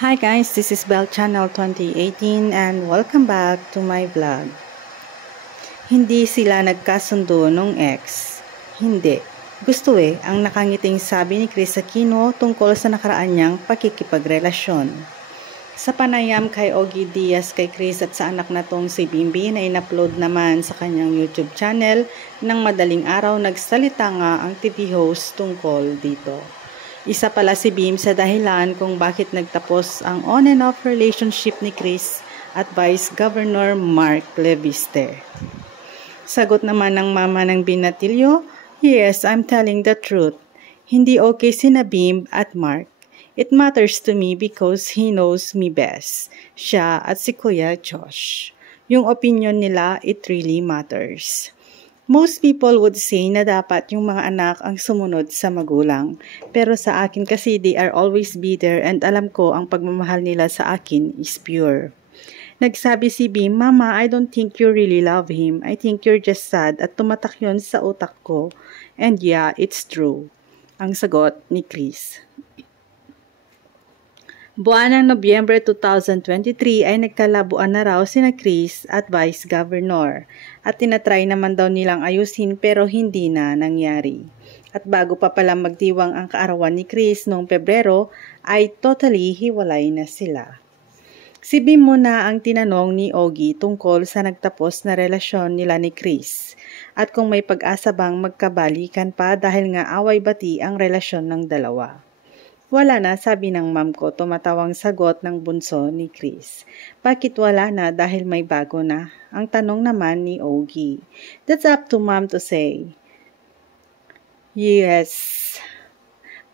Hi guys, this is Bell Channel 2018 and welcome back to my vlog. Hindi sila nagkasundo nung ex. Hindi. Gusto ang nakangiting sabi ni Kris Aquino tungkol sa nakaraan niyang pakikipagrelasyon. Sa panayam kay Ogie Diaz kay Kris at sa anak na tong si Bimbi na in-upload naman sa kanyang YouTube channel, nang madaling araw nagsalita nga ang TV host tungkol dito. Isa pala si Bim sa dahilan kung bakit nagtapos ang on and off relationship ni Kris at Vice Governor Mark Leviste. Sagot naman ng mama ng binatilyo, "Yes, I'm telling the truth. Hindi okay sina Bim at Mark. It matters to me because he knows me best. Siya at si Kuya Josh. Yung opinion nila, it really matters." Most people would say na dapat yung mga anak ang sumunod sa magulang. Pero sa akin kasi they are always bitter and alam ko ang pagmamahal nila sa akin is pure. Nagsabi si Bim, "Mama, I don't think you really love him. I think you're just sad," at tumatak yun sa utak ko. And yeah, it's true. Ang sagot ni Kris. Buwan ng Nobyembre 2023 ay nagkalabuan na raw sina Kris at Vice Governor at tinatry naman daw nilang ayusin pero hindi na nangyari. At bago pa pala magdiwang ang kaarawan ni Kris noong Pebrero ay totally hiwalay na sila. Si Bim muna ang tinanong ni Ogie tungkol sa nagtapos na relasyon nila ni Kris at kung may pag-asa bang magkabalikan pa dahil nga away-bati ang relasyon ng dalawa. "Wala na," sabi ng ma'am ko, tumatawang sagot ng bunso ni Kris. "Bakit wala na dahil may bago na?" Ang tanong naman ni Ogie. "That's up to mom to say." "Yes."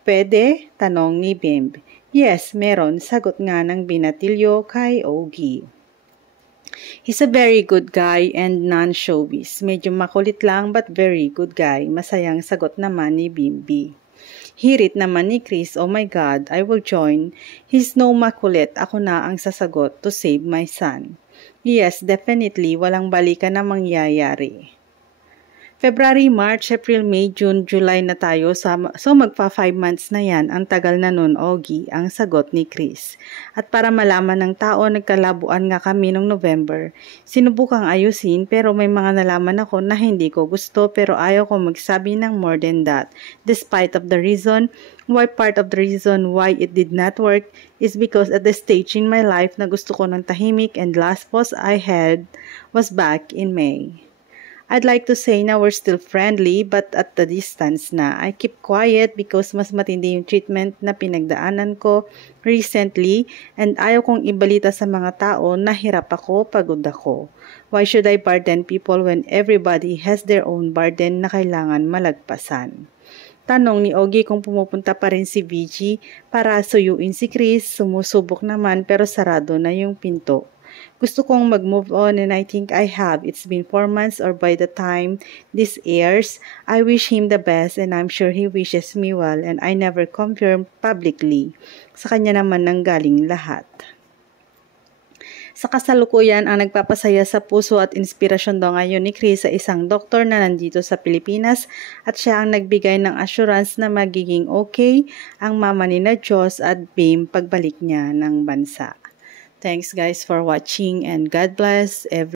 "Pwede?" tanong ni Bim. "Yes, meron," sagot nga ng binatilyo kay Ogie. "He's a very good guy and non-showbiz. Medyo makulit lang but very good guy," masayang sagot naman ni Bimbi. Hirit naman ni Kris, "Oh my God, I will join. He's no makulit. Ako na ang sasagot to save my son." "Yes, definitely. Walang balikan na mangyayari." February, March, April, May, June, July na tayo. So magpa 5 months na yan. Ang tagal na nun, Ogie, ang sagot ni Kris. At para malaman ng tao, nagkalabuan nga kami noong November. Sinubukang ayusin pero may mga nalaman ako na hindi ko gusto pero ayaw ko magsabi ng more than that. Despite of the reason why it did not work is because at the stage in my life na gusto ko ng tahimik and last post I had was back in May. I'd like to say na we're still friendly but at the distance na. I keep quiet because mas matindi yung treatment na pinagdaanan ko recently and ayaw kong ibalita sa mga tao na hirap ako, pagod ako. Why should I burden people when everybody has their own burden na kailangan malagpasan? Tanong ni Ogie kung pumupunta pa rin si VG para suyuin si Kris. Sumusubok naman pero sarado na yung pinto. "Gusto kong mag-move on and I think I have. It's been 4 months or by the time this airs. I wish him the best and I'm sure he wishes me well and I never confirmed publicly." Sa kanya naman nanggaling lahat. Sa kasalukuyan, ang nagpapasaya sa puso at inspirasyon daw ngayon ni Kris sa isang doktor na nandito sa Pilipinas at siya ang nagbigay ng assurance na magiging okay ang mama ni na Josh at Bim pagbalik niya ng bansa. Thanks guys for watching and God bless everyone.